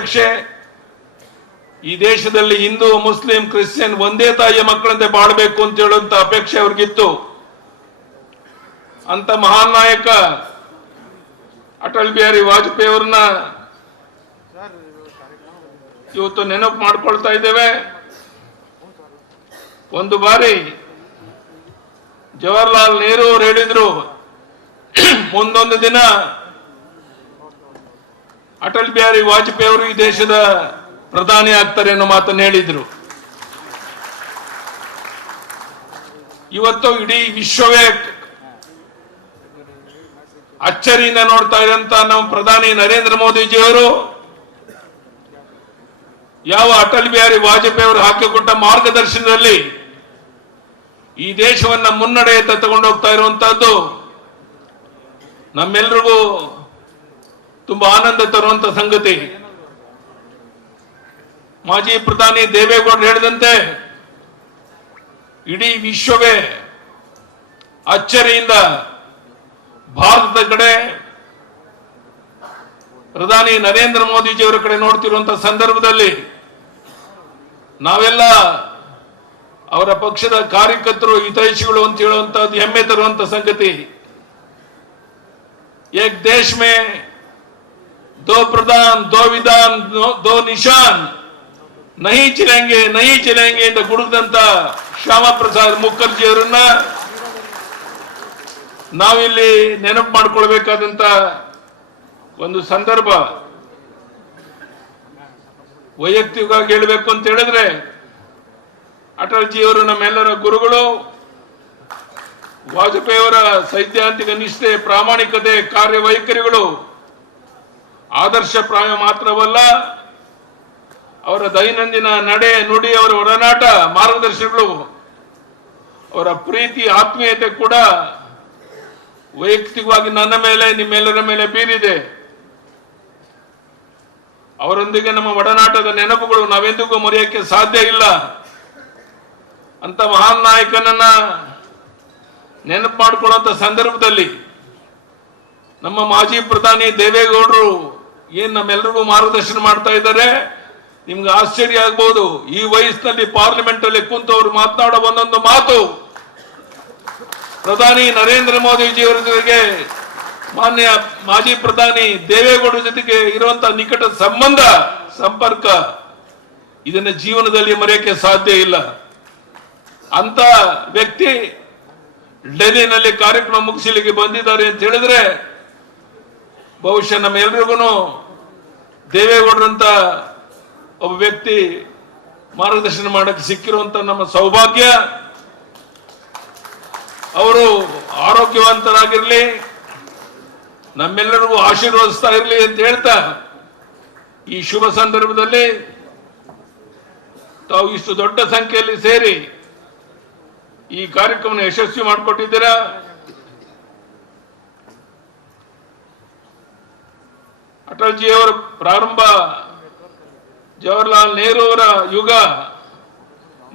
ಅಪೇಕ್ಷೆ. ಈ ದೇಶದಲ್ಲಿ ಹಿಂದೂ ಮುಸ್ಲಿಂ ಕ್ರಿಶ್ಚಿಯನ್ ಒಂದೇ ತಾಯಿಯ ಮಕ್ಕಳಂತೆ ಬಾಳ್ಬೇಕು ಅಂತ ಹೇಳುವಂತ ಅಪೇಕ್ಷೆ ಅವ್ರಿಗಿತ್ತು. ಅಂತ ಮಹಾನ್ ನಾಯಕ ಅಟಲ್ ಬಿಹಾರಿ ವಾಜಪೇಯಿ ಅವ್ರನ್ನ ಇವತ್ತು ನೆನಪು ಮಾಡ್ಕೊಳ್ತಾ ಇದ್ದೇವೆ. ಒಂದು ಬಾರಿ ಜವಾಹರ್ಲಾಲ್ ನೆಹರು ಅವರು ಹೇಳಿದ್ರು, ಮುಂದೊಂದು ದಿನ ಅಟಲ್ ಬಿಹಾರಿ ವಾಜಪೇಯಿ ಅವರು ಈ ದೇಶದ ಪ್ರಧಾನಿ ಆಗ್ತಾರೆ ಅನ್ನೋ ಮಾತನ್ನು ಹೇಳಿದ್ರು. ಇವತ್ತು ಇಡೀ ವಿಶ್ವವೇ ಅಚ್ಚರಿಯಿಂದ ನೋಡ್ತಾ ಇದ್ದಂತ ನಮ್ಮ ಪ್ರಧಾನಿ ನರೇಂದ್ರ ಮೋದಿಜಿಯವರು ಯಾವ ಅಟಲ್ ಬಿಹಾರಿ ವಾಜಪೇಯಿ ಅವರು ಹಾಕಿಕೊಟ್ಟ ಮಾರ್ಗದರ್ಶನದಲ್ಲಿ ಈ ದೇಶವನ್ನ ಮುನ್ನಡೆಯತ್ತ ತಗೊಂಡೋಗ್ತಾ ಇರುವಂತಹದ್ದು ನಮ್ಮೆಲ್ರಿಗೂ ತುಂಬಾ ಆನಂದ ತರುವಂತ ಸಂಗತಿ. ಮಾಜಿ ಪ್ರಧಾನಿ ದೇವೇಗೌಡರು ಹೇಳಿದಂತೆ ಇಡೀ ವಿಶ್ವವೇ ಅಚ್ಚರಿಯಿಂದ ಭಾರತದ ಕಡೆ, ಪ್ರಧಾನಿ ನರೇಂದ್ರ ಮೋದಿಜಿಯವರ ಕಡೆ ನೋಡ್ತಿರುವಂತಹ ಸಂದರ್ಭದಲ್ಲಿ ನಾವೆಲ್ಲ ಅವರ ಪಕ್ಷದ ಕಾರ್ಯಕರ್ತರು, ಹಿತೈಷಿಗಳು ಅಂತ ಹೇಳುವಂತಹದ್ದು ಹೆಮ್ಮೆ ತರುವಂತ ಸಂಗತಿ. ಏಕ್ ದೇಶ್ ಮೇ ದೋ ಪ್ರಧಾನ್, ದೋ ವಿಧಾನ್, ದೋ ನಿಶಾನ್, ನಹಿ ಚಿಲೆಂಗೆ ಅಂತ ಗುಡುಗದಂತ ಶ್ಯಾಮಾ ಪ್ರಸಾದ್ ಮುಖರ್ಜಿ ಅವರನ್ನ ನಾವಿಲ್ಲಿ ನೆನಪು ಮಾಡ್ಕೊಳ್ಬೇಕಾದಂತ ಒಂದು ಸಂದರ್ಭ. ವೈಯಕ್ತಿಕವಾಗಿ ಹೇಳಬೇಕು ಅಂತ ಹೇಳಿದ್ರೆ, ಅಟಲ್ಜಿಯವರು ನಮ್ಮೆಲ್ಲರ ಗುರುಗಳು. ವಾಜಪೇಯಿ ಅವರ ಸೈದ್ಧಾಂತಿಕ ನಿಷ್ಠೆ, ಪ್ರಾಮಾಣಿಕತೆ, ಕಾರ್ಯವೈಖರಿಗಳು ಆದರ್ಶಪ್ರಾಯ ಮಾತ್ರವಲ್ಲ, ಅವರ ದೈನಂದಿನ ನಡೆ ನುಡಿ, ಅವರ ಒಡನಾಟ, ಮಾರ್ಗದರ್ಶನಗಳು, ಅವರ ಪ್ರೀತಿ, ಆತ್ಮೀಯತೆ ಕೂಡ ವೈಯಕ್ತಿಕವಾಗಿ ನನ್ನ ಮೇಲೆ, ನಿಮ್ಮೆಲ್ಲರ ಮೇಲೆ ಬೀರಿದೆ. ಅವರೊಂದಿಗೆ ನಮ್ಮ ಒಡನಾಟದ ನೆನಪುಗಳು ನಾವೆಂದಿಗೂ ಮರೆಯಕ್ಕೆ ಸಾಧ್ಯ ಇಲ್ಲ. ಅಂತ ಮಹಾನ್ ನಾಯಕನನ್ನ ನೆನಪು ಮಾಡಿಕೊಳ್ಳುವಂತ ಸಂದರ್ಭದಲ್ಲಿ ನಮ್ಮ ಮಾಜಿ ಪ್ರಧಾನಿ ದೇವೇಗೌಡರು ಏನ್ ನಮ್ಮೆಲ್ಲರಿಗೂ ಮಾರ್ಗದರ್ಶನ ಮಾಡ್ತಾ ಇದ್ದಾರೆ. ನಿಮ್ಗೆ ಆಶ್ಚರ್ಯ ಆಗ್ಬಹುದು, ಈ ವಯಸ್ಸಿನಲ್ಲಿ ಪಾರ್ಲಿಮೆಂಟ್ ಅಲ್ಲಿ ಕುಂತು ಅವರು ಮಾತನಾಡೋ ಒಂದೊಂದು ಮಾತು ಪ್ರಧಾನಿ ನರೇಂದ್ರ ಮೋದಿಜಿಯವರ ಜೊತೆಗೆ ಮಾನ್ಯ ಮಾಜಿ ಪ್ರಧಾನಿ ದೇವೇಗೌಡರ ಜೊತೆಗೆ ಇರುವಂತಹ ನಿಕಟ ಸಂಬಂಧ, ಸಂಪರ್ಕ, ಇದನ್ನ ಜೀವನದಲ್ಲಿ ಮರೆಯಕ್ಕೆ ಸಾಧ್ಯ ಇಲ್ಲ. ಅಂತ ವ್ಯಕ್ತಿ ಡೆಲ್ಲಿನಲ್ಲಿ ಕಾರ್ಯಕ್ರಮ ಮುಗಿಸಲಿಕ್ಕೆ ಬಂದಿದ್ದಾರೆ ಅಂತ ಹೇಳಿದ್ರೆ, ಬಹುಶಃ ನಮ್ಮೆಲ್ರಿಗೂ ದೇವೇಗೌಡರಂತ ಒಬ್ಬ ವ್ಯಕ್ತಿ ಮಾರ್ಗದರ್ಶನ ಮಾಡಕ್ಕೆ ಸಿಕ್ಕಿರುವಂತ ನಮ್ಮ ಸೌಭಾಗ್ಯ. ಅವರು ಆರೋಗ್ಯವಂತರಾಗಿರ್ಲಿ, ನಮ್ಮೆಲ್ಲರಿಗೂ ಆಶೀರ್ವದಿಸ್ತಾ ಇರಲಿ ಅಂತ ಹೇಳ್ತಾ, ಈ ಶುಭ ಸಂದರ್ಭದಲ್ಲಿ ತಾವು ಇಷ್ಟು ದೊಡ್ಡ ಸಂಖ್ಯೆಯಲ್ಲಿ ಸೇರಿ ಈ ಕಾರ್ಯಕ್ರಮ ಯಶಸ್ವಿ ಮಾಡಿಕೊಟ್ಟಿದ್ದೀರಾ. ಅಟಲ್ಜಿಯವರ ಪ್ರಾರಂಭ, ಜವಾಹರ್ಲಾಲ್ ನೆಹರು ಅವರ ಯುಗ,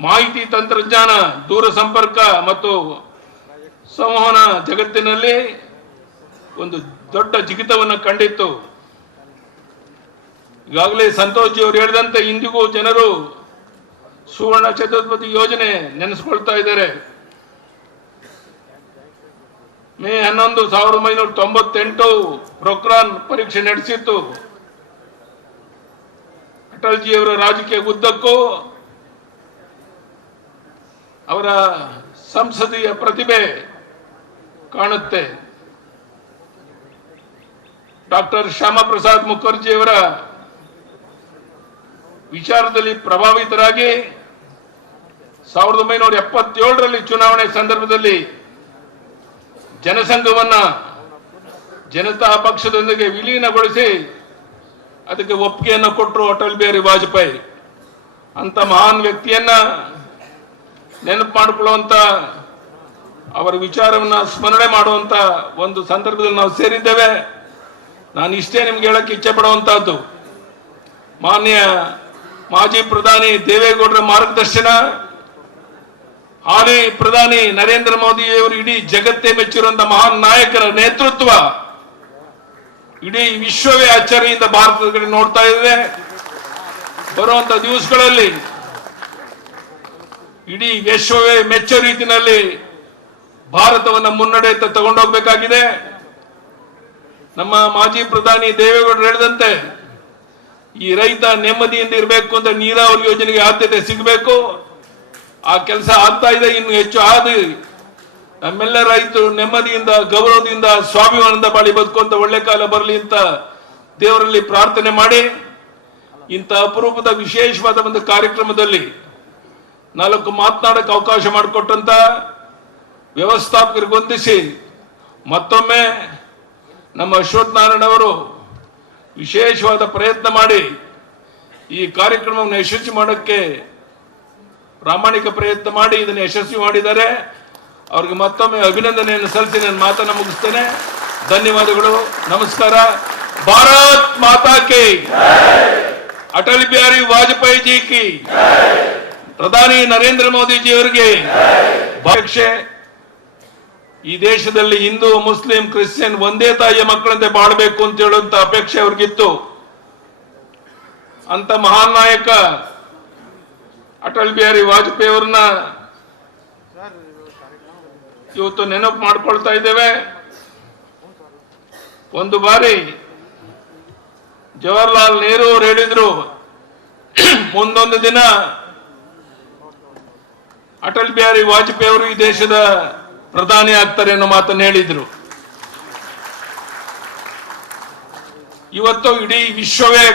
ಮಾಹಿತಿ ತಂತ್ರಜ್ಞಾನ, ದೂರ ಸಂಪರ್ಕ ಮತ್ತು ಸಂವಹನ ಜಗತ್ತಿನಲ್ಲಿ ಒಂದು ದೊಡ್ಡ ಜಿಗಿತವನ್ನು ಕಂಡಿತ್ತು. ಈಗಾಗಲೇ ಸಂತೋಷ್ ಜಿ ಅವರು ಹೇಳಿದಂತೆ ಇಂದಿಗೂ ಜನರು ಸುವರ್ಣ ಚತುರ್ಭುಜ ಯೋಜನೆ ನೆನೆಸ್ಕೊಳ್ತಾ ಇದ್ದಾರೆ. ಮೇ 11, 1998 ಪೋಖ್ರಾನ್ ಪರೀಕ್ಷೆ ನಡೆಸಿತ್ತು. ಅಟಲ್ಜಿಯವರ ರಾಜಕೀಯ ಉದ್ದಕ್ಕೂ ಅವರ ಸಂಸದೀಯ ಪ್ರತಿಭೆ ಕಾಣುತ್ತೆ. ಡಾಕ್ಟರ್ ಶ್ಯಾಮಾ ಪ್ರಸಾದ್ ಮುಖರ್ಜಿಯವರ ವಿಚಾರದಲ್ಲಿ ಪ್ರಭಾವಿತರಾಗಿ 1977ರಲ್ಲಿ ಚುನಾವಣೆ ಸಂದರ್ಭದಲ್ಲಿ ಜನಸಂಘವನ್ನ ಜನತಾ ಪಕ್ಷದೊಂದಿಗೆ ವಿಲೀನಗೊಳಿಸಿ ಅದಕ್ಕೆ ಒಪ್ಪಿಗೆಯನ್ನು ಕೊಟ್ಟರು ಅಟಲ್ ಬಿಹಾರಿ ವಾಜಪೇಯಿ. ಅಂತ ಮಹಾನ್ ವ್ಯಕ್ತಿಯನ್ನ ನೆನಪು ಮಾಡಿಕೊಳ್ಳುವಂತ, ಅವರ ವಿಚಾರವನ್ನ ಸ್ಮರಣೆ ಮಾಡುವಂತ ಒಂದು ಸಂದರ್ಭದಲ್ಲಿ ನಾವು ಸೇರಿದ್ದೇವೆ. ನಾನು ಇಷ್ಟೇ ನಿಮ್ಗೆ ಹೇಳಕ್ಕೆ ಇಚ್ಛೆ ಪಡುವಂತಹದ್ದು, ಮಾನ್ಯ ಮಾಜಿ ಪ್ರಧಾನಿ ದೇವೇಗೌಡರ ಮಾರ್ಗದರ್ಶನ, ಹಾಲಿ ಪ್ರಧಾನಿ ನರೇಂದ್ರ ಮೋದಿಯವರು ಇಡೀ ಜಗತ್ತೇ ಮೆಚ್ಚಿರುವಂತಹ ಮಹಾನ್ ನಾಯಕರ ನೇತೃತ್ವ, ಇಡೀ ವಿಶ್ವವೇ ಅಚ್ಚರಿಯಿಂದ ಭಾರತದ ಕಡೆ ನೋಡ್ತಾ ಇದೆ. ಬರುವಂತ ದಿವಸಗಳಲ್ಲಿ ಇಡೀ ವಿಶ್ವವೇ ಮೆಚ್ಚೋ ರೀತಿಯಲ್ಲಿ ಭಾರತವನ್ನು ಮುನ್ನಡೆಯುತ್ತ ತಗೊಂಡೋಗ್ಬೇಕಾಗಿದೆ. ನಮ್ಮ ಮಾಜಿ ಪ್ರಧಾನಿ ದೇವೇಗೌಡರು ಹೇಳಿದಂತೆ ಈ ರೈತ ನೆಮ್ಮದಿಯಿಂದ ಇರಬೇಕು ಅಂತ ನೀರಾವರಿ ಯೋಜನೆಗೆ ಆದ್ಯತೆ ಸಿಗಬೇಕು. ಆ ಕೆಲಸ ಆಗ್ತಾ ಇದೆ, ಇನ್ನು ಹೆಚ್ಚು ಆದಿ ನಮ್ಮೆಲ್ಲ ರೈತರು ನೆಮ್ಮದಿಯಿಂದ, ಗೌರವದಿಂದ, ಸ್ವಾಭಿಮಾನದಿಂದ ಬಾಳಿ ಬದುಕುವಂತ ಒಳ್ಳೆ ಕಾಲ ಬರಲಿ ಅಂತ ದೇವರಲ್ಲಿ ಪ್ರಾರ್ಥನೆ ಮಾಡಿ, ಇಂಥ ಅಪರೂಪದ ವಿಶೇಷವಾದ ಒಂದು ಕಾರ್ಯಕ್ರಮದಲ್ಲಿ 4 ಮಾತನಾಡಕ್ಕೆ ಅವಕಾಶ ಮಾಡಿಕೊಟ್ಟಂತ ವ್ಯವಸ್ಥಾಪಕರಿಗೆ ವಂದಿಸಿ ಮತ್ತೊಮ್ಮೆ ನಮ್ಮ ಅಶ್ವಥ್ ನಾರಾಯಣ ಅವರು ವಿಶೇಷವಾದ ಪ್ರಯತ್ನ ಮಾಡಿ ಈ ಕಾರ್ಯಕ್ರಮವನ್ನು ಯಶಸ್ವಿ ಮಾಡೋಕ್ಕೆ ಪ್ರಾಮಾಣಿಕ ಪ್ರಯತ್ನ ಮಾಡಿ ಇದನ್ನು ಯಶಸ್ವಿ ಮಾಡಿದ್ದಾರೆ. ಅವರಿಗೆ ಮತ್ತೊಮ್ಮೆ ಅಭಿನಂದನೆಯನ್ನು ಸಲ್ಲಿಸಿ ನನ್ನ ಮಾತನ್ನು ಮುಗಿಸ್ತೇನೆ. ಧನ್ಯವಾದಗಳು. ನಮಸ್ಕಾರ. ಭಾರತ್ ಮಾತಾ ಕಿ, ಅಟಲ್ ಬಿಹಾರಿ ವಾಜಪೇಯಿ ಜಿ ಕಿ, ಪ್ರಧಾನಿ ನರೇಂದ್ರ ಮೋದಿ ಜಿ ಅವರಿಗೆ ಅಪೇಕ್ಷೆ. ಈ ದೇಶದಲ್ಲಿ ಹಿಂದೂ, ಮುಸ್ಲಿಂ, ಕ್ರಿಶ್ಚಿಯನ್ ಒಂದೇ ತಾಯಿಯ ಮಕ್ಕಳಂತೆ ಬಾಳಬೇಕು ಅಂತ ಹೇಳುವಂತ ಅಪೇಕ್ಷೆ ಅವ್ರಿಗಿತ್ತು. ಅಂತ ಮಹಾನ್ ನಾಯಕ ಅಟಲ್ ಬಿಹಾರಿ ವಾಜಪೇಯಿ ಅವರನ್ನ ಇವತ್ತು ನೆನಪು ಮಾಡ್ಕೊಳ್ತಾ ಇದ್ದೇವೆ. ಒಂದು ಬಾರಿ ಜವಾಹರ್ಲಾಲ್ ನೆಹರು ಅವರು ಹೇಳಿದ್ರು, ಮುಂದೊಂದು ದಿನ ಅಟಲ್ ಬಿಹಾರಿ ವಾಜಪೇಯಿ ಅವರು ಈ ದೇಶದ ಪ್ರಧಾನಿ ಆಗ್ತಾರೆ ಅನ್ನೋ ಮಾತನ್ನು ಹೇಳಿದ್ರು. ಇವತ್ತು ಇಡೀ ವಿಶ್ವವೇ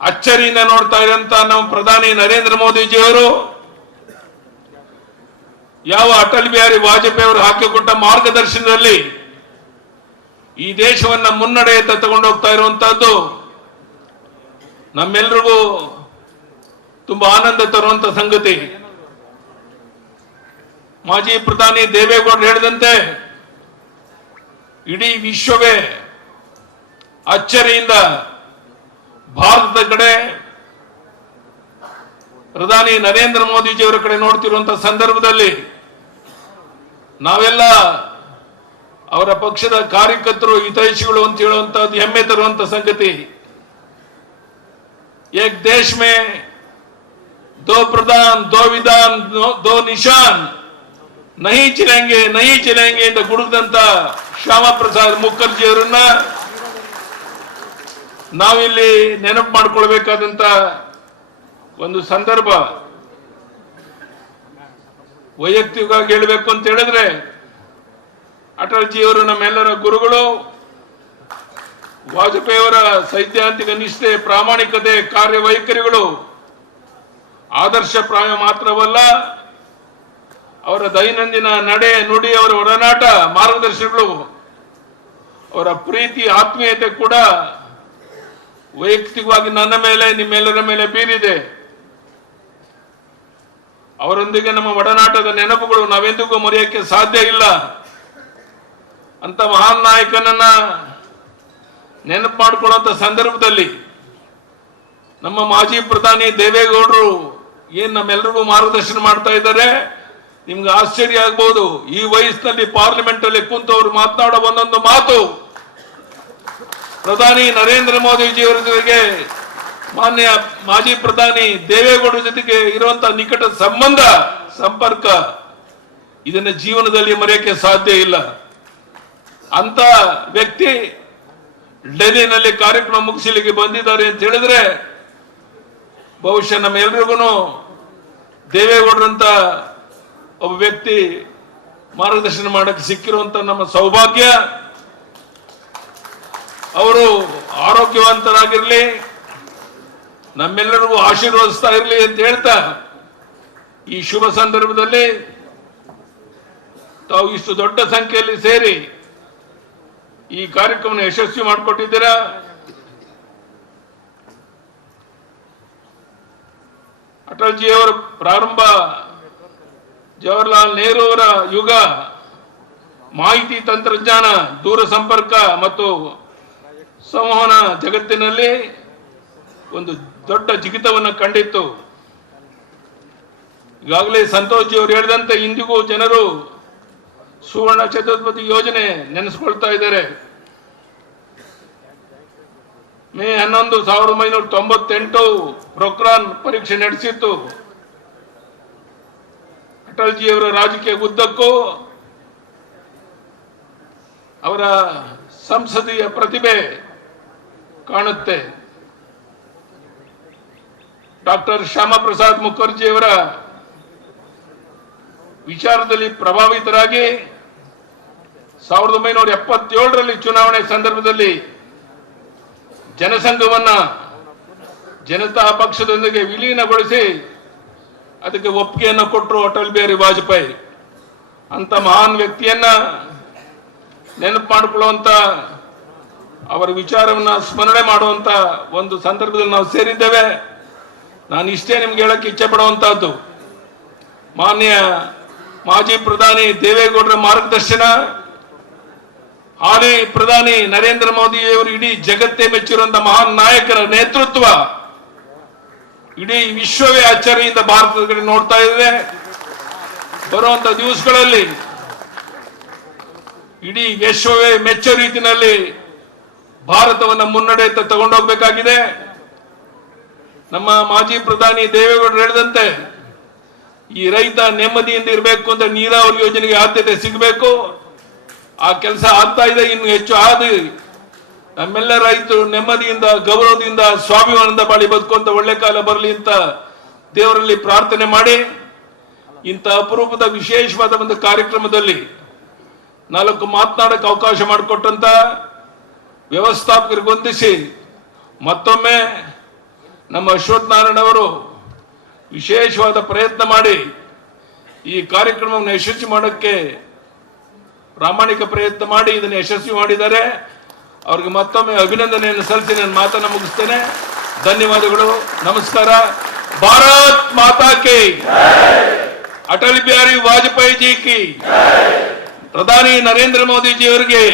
ಅಚ್ಚರಿಯಿಂದ ನೋಡ್ತಾ ಇರೋಂತ ನಮ್ಮ ಪ್ರಧಾನಿ ನರೇಂದ್ರ ಮೋದಿಜಿಯವರು ಯಾವ ಅಟಲ್ ಬಿಹಾರಿ ವಾಜಪೇಯಿ ಅವರು ಹಾಕಿಕೊಟ್ಟ ಮಾರ್ಗದರ್ಶನದಲ್ಲಿ ಈ ದೇಶವನ್ನ ಮುನ್ನಡೆಯತ್ತ ತಗೊಂಡು ಹೋಗ್ತಾ ಇರುವಂತಹದ್ದು ನಮ್ಮೆಲ್ರಿಗೂ ತುಂಬಾ ಆನಂದ ತರುವಂತ ಸಂಗತಿ. ಮಾಜಿ ಪ್ರಧಾನಿ ದೇವೇಗೌಡರು ಹೇಳಿದಂತೆ ಇಡೀ ವಿಶ್ವವೇ ಅಚ್ಚರಿಯಿಂದ ಭಾರತದ ಕಡೆ, ಪ್ರಧಾನಿ ನರೇಂದ್ರ ಮೋದಿಜಿಯವರ ಕಡೆ ನೋಡ್ತಿರುವಂತಹ ಸಂದರ್ಭದಲ್ಲಿ ನಾವೆಲ್ಲ ಅವರ ಪಕ್ಷದ ಕಾರ್ಯಕರ್ತರು, ಹಿತೈಷಿಗಳು ಅಂತ ಹೇಳುವಂತಹದ್ದು ಹೆಮ್ಮೆ ತರುವಂತ ಸಂಗತಿ. ಏಕ್ ದೇಶ ಮೇ ದೋ ಪ್ರಧಾನ್, ದೋ ವಿಧಾನ್, ದೋ ನಿಶಾನ್, ನಹಿ ಚಿಲೆಂಗೆ ಅಂತ ಗುಡುಗದಂತ ಶ್ಯಾಮ ಪ್ರಸಾದ್ ಮುಖರ್ಜಿ ಅವರನ್ನ ನಾವಿಲ್ಲಿ ನೆನಪು ಮಾಡ್ಕೊಳ್ಬೇಕಾದಂತ ಒಂದು ಸಂದರ್ಭ. ವೈಯಕ್ತಿಕವಾಗಿ ಹೇಳಬೇಕು ಅಂತ ಹೇಳಿದ್ರೆ, ಅಟಲ್ಜಿ ಅವರು ನಮ್ಮೆಲ್ಲರ ಗುರುಗಳು. ವಾಜಪೇಯಿ ಅವರ ಸೈದ್ಧಾಂತಿಕ ನಿಷ್ಠೆ, ಪ್ರಾಮಾಣಿಕತೆ, ಕಾರ್ಯವೈಖರಿಗಳು ಆದರ್ಶಪ್ರಾಯ ಮಾತ್ರವಲ್ಲ, ಅವರ ದೈನಂದಿನ ನಡೆ ನುಡಿ, ಅವರ ಒಡನಾಟ, ಮಾರ್ಗದರ್ಶನಗಳು, ಅವರ ಪ್ರೀತಿ, ಆತ್ಮೀಯತೆ ಕೂಡ ವೈಯಕ್ತಿಕವಾಗಿ ನನ್ನ ಮೇಲೆ, ನಿಮ್ಮೆಲ್ಲರ ಮೇಲೆ ಬೀರಿದೆ. ಅವರೊಂದಿಗೆ ನಮ್ಮ ಒಡನಾಟದ ನೆನಪುಗಳು ನಾವೆಂದಿಗೂ ಮರೆಯಕ್ಕೆ ಸಾಧ್ಯ ಇಲ್ಲ. ಅಂತ ಮಹಾನ್ ನಾಯಕನನ್ನ ನೆನಪು ಮಾಡಿಕೊಳ್ಳುವಂತ ಸಂದರ್ಭದಲ್ಲಿ ನಮ್ಮ ಮಾಜಿ ಪ್ರಧಾನಿ ದೇವೇಗೌಡರು ಏನ್ ನಮ್ಮೆಲ್ಲರಿಗೂ ಮಾರ್ಗದರ್ಶನ ಮಾಡ್ತಾ ಇದ್ದಾರೆ. ನಿಮ್ಗೆ ಆಶ್ಚರ್ಯ ಆಗ್ಬಹುದು, ಈ ವಯಸ್ಸಿನಲ್ಲಿ ಪಾರ್ಲಿಮೆಂಟ್ ಅಲ್ಲಿ ಕುಂತವರು ಮಾತನಾಡೋ ಒಂದೊಂದು ಮಾತು ಪ್ರಧಾನಿ ನರೇಂದ್ರ ಮೋದಿಜಿಯವರ ಜೊತೆಗೆ ಮಾನ್ಯ ಮಾಜಿ ಪ್ರಧಾನಿ ದೇವೇಗೌಡರ ಜೊತೆಗೆ ಇರುವಂತಹ ನಿಕಟ ಸಂಬಂಧ, ಸಂಪರ್ಕ, ಇದನ್ನ ಜೀವನದಲ್ಲಿ ಮರೆಯಕ್ಕೆ ಸಾಧ್ಯ ಇಲ್ಲ. ಅಂತ ವ್ಯಕ್ತಿ ಡೆಲ್ಲಿನಲ್ಲಿ ಕಾರ್ಯಕ್ರಮ ಮುಗಿಸಲಿಕ್ಕೆ ಬಂದಿದ್ದಾರೆ ಅಂತ ಹೇಳಿದ್ರೆ ಬಹುಶಃ ನಮ್ಮೆಲ್ರಿಗೂ ದೇವೇಗೌಡರಂತ ಒಬ್ಬ ವ್ಯಕ್ತಿ ಮಾರ್ಗದರ್ಶನ ಮಾಡಕ್ಕೆ ಸಿಕ್ಕಿರುವಂತ ನಮ್ಮ ಸೌಭಾಗ್ಯ. ಅವರು ಆರೋಗ್ಯವಂತರಾಗಿರ್ಲಿ, ನಮ್ಮೆಲ್ಲರಿಗೂ ಆಶೀರ್ವದಿಸ್ತಾ ಇರಲಿ ಅಂತ ಹೇಳ್ತಾ ಈ ಶುಭ ಸಂದರ್ಭದಲ್ಲಿ ತಾವು ಇಷ್ಟು ದೊಡ್ಡ ಸಂಖ್ಯೆಯಲ್ಲಿ ಸೇರಿ ಈ ಕಾರ್ಯಕ್ರಮ ಯಶಸ್ವಿ ಮಾಡಿಕೊಟ್ಟಿದ್ದೀರಾ. ಅಟಲ್ಜಿಯವರ ಪ್ರಾರಂಭ, ಜವಾಹರ್ಲಾಲ್ ನೆಹರು ಅವರ ಯುಗ, ಮಾಹಿತಿ ತಂತ್ರಜ್ಞಾನ, ದೂರ ಸಂಪರ್ಕ ಮತ್ತು ಸಂವಹನ ಜಗತ್ತಿನಲ್ಲಿ ಒಂದು ದೊಡ್ಡ ಜಿಗಿತವನ್ನು ಕಂಡಿತ್ತು. ಈಗಾಗಲೇ ಸಂತೋಷ್ ಜಿ ಅವರು ಹೇಳಿದಂತೆ ಇಂದಿಗೂ ಜನರು ಸುವರ್ಣ ಚತುರ್ಭುಜ ಯೋಜನೆ ನೆನೆಸ್ಕೊಳ್ತಾ ಇದ್ದಾರೆ. ಮೇ 11, 1998 ಪ್ರೊಕ್ರಾನ್ ಪರೀಕ್ಷೆ ನಡೆಸಿತ್ತು. ಅಟಲ್ಜಿಯವರ ರಾಜಕೀಯ ಉದ್ದಕ್ಕೂ ಅವರ ಸಂಸದೀಯ ಪ್ರತಿಭೆ ಕಾಣುತ್ತೆ. ಡಾಕ್ಟರ್ ಶ್ಯಾಮಾ ಪ್ರಸಾದ್ ಮುಖರ್ಜಿಯವರ ವಿಚಾರದಲ್ಲಿ ಪ್ರಭಾವಿತರಾಗಿ 1977ರಲ್ಲಿ ಚುನಾವಣೆ ಸಂದರ್ಭದಲ್ಲಿ ಜನಸಂಘವನ್ನ ಜನತಾ ಪಕ್ಷದೊಂದಿಗೆ ವಿಲೀನಗೊಳಿಸಿ ಅದಕ್ಕೆ ಒಪ್ಪಿಗೆಯನ್ನು ಕೊಟ್ಟರು ಅಟಲ್ ಬಿಹಾರಿ ವಾಜಪೇಯಿ. ಅಂತ ಮಹಾನ್ ವ್ಯಕ್ತಿಯನ್ನ ನೆನಪು ಮಾಡಿಕೊಳ್ಳುವಂತ ಅವರ ವಿಚಾರವನ್ನ ಸ್ಮರಣೆ ಮಾಡುವಂತ ಒಂದು ಸಂದರ್ಭದಲ್ಲಿ ನಾವು ಸೇರಿದ್ದೇವೆ. ನಾನು ಇಷ್ಟೇ ನಿಮ್ಗೆ ಹೇಳಕ್ಕೆ ಇಚ್ಛೆ ಪಡುವಂತಹದ್ದು, ಮಾನ್ಯ ಮಾಜಿ ಪ್ರಧಾನಿ ದೇವೇಗೌಡರ ಮಾರ್ಗದರ್ಶನ, ಹಾಲಿ ಪ್ರಧಾನಿ ನರೇಂದ್ರ ಮೋದಿಯವರು ಇಡೀ ಜಗತ್ತೇ ಮೆಚ್ಚಿರುವಂತಹ ಮಹಾನ್ ನಾಯಕರ ನೇತೃತ್ವ ಇಡೀ ವಿಶ್ವವೇ ಅಚ್ಚರಿಯಿಂದ ಭಾರತದ ಕಡೆ ನೋಡ್ತಾ ಇದೆ. ಬರುವಂತ ದಿವಸಗಳಲ್ಲಿ ಇಡೀ ವಿಶ್ವವೇ ಮೆಚ್ಚೋ ರೀತಿಯಲ್ಲಿ ಭಾರತವನ್ನು ಮುನ್ನಡೆಯತ್ತ ತಗೊಂಡೋಗ್ಬೇಕಾಗಿದೆ. ನಮ್ಮ ಮಾಜಿ ಪ್ರಧಾನಿ ದೇವೇಗೌಡರು ಹೇಳಿದಂತೆ ಈ ರೈತ ನೆಮ್ಮದಿಯಿಂದ ಇರಬೇಕು ಅಂತ ನೀರಾವರಿ ಯೋಜನೆಗೆ ಆದ್ಯತೆ ಸಿಗಬೇಕು. ಆ ಕೆಲಸ ಆಗ್ತಾ ಇದೆ, ಇನ್ನು ಹೆಚ್ಚು ಆದಿ ನಮ್ಮೆಲ್ಲ ರೈತರು ನೆಮ್ಮದಿಯಿಂದ, ಗೌರವದಿಂದ, ಸ್ವಾಭಿಮಾನದಿಂದ ಬಾಳಿ ಬದುಕುವಂತ ಒಳ್ಳೆ ಕಾಲ ಬರಲಿ ಅಂತ ದೇವರಲ್ಲಿ ಪ್ರಾರ್ಥನೆ ಮಾಡಿ, ಇಂಥ ಅಪರೂಪದ ವಿಶೇಷವಾದ ಒಂದು ಕಾರ್ಯಕ್ರಮದಲ್ಲಿ 4 ಮಾತನಾಡಕ್ಕೆ ಅವಕಾಶ ಮಾಡಿಕೊಟ್ಟಂತ ವ್ಯವಸ್ಥಾಪಕರಿಗೆ ವಂದಿಸಿ ಮತ್ತೊಮ್ಮೆ ನಮ್ಮ ಅಶ್ವಥ್ ನಾರಾಯಣ ಅವರು ವಿಶೇಷವಾದ ಪ್ರಯತ್ನ ಮಾಡಿ ಈ ಕಾರ್ಯಕ್ರಮವನ್ನು ಯಶಸ್ವಿ ಮಾಡೋಕ್ಕೆ ಪ್ರಾಮಾಣಿಕ ಪ್ರಯತ್ನ ಮಾಡಿ ಇದನ್ನು ಯಶಸ್ವಿ ಮಾಡಿದ್ದಾರೆ. ಅವ್ರಿಗೆ ಮತ್ತೊಮ್ಮೆ ಅಭಿನಂದನೆಯನ್ನು ಸಲ್ಲಿಸಿ ನಾನು ಮಾತನ್ನು ಮುಗಿಸ್ತೇನೆ. ಧನ್ಯವಾದಗಳು, ನಮಸ್ಕಾರ. ಭಾರತ್ ಮಾತಾ ಕಿ, ಅಟಲ್ ಬಿಹಾರಿ ವಾಜಪೇಯಿ ಜಿ ಕಿ, ಪ್ರಧಾನಿ ನರೇಂದ್ರ ಮೋದಿ ಜಿ ಅವರಿಗೆ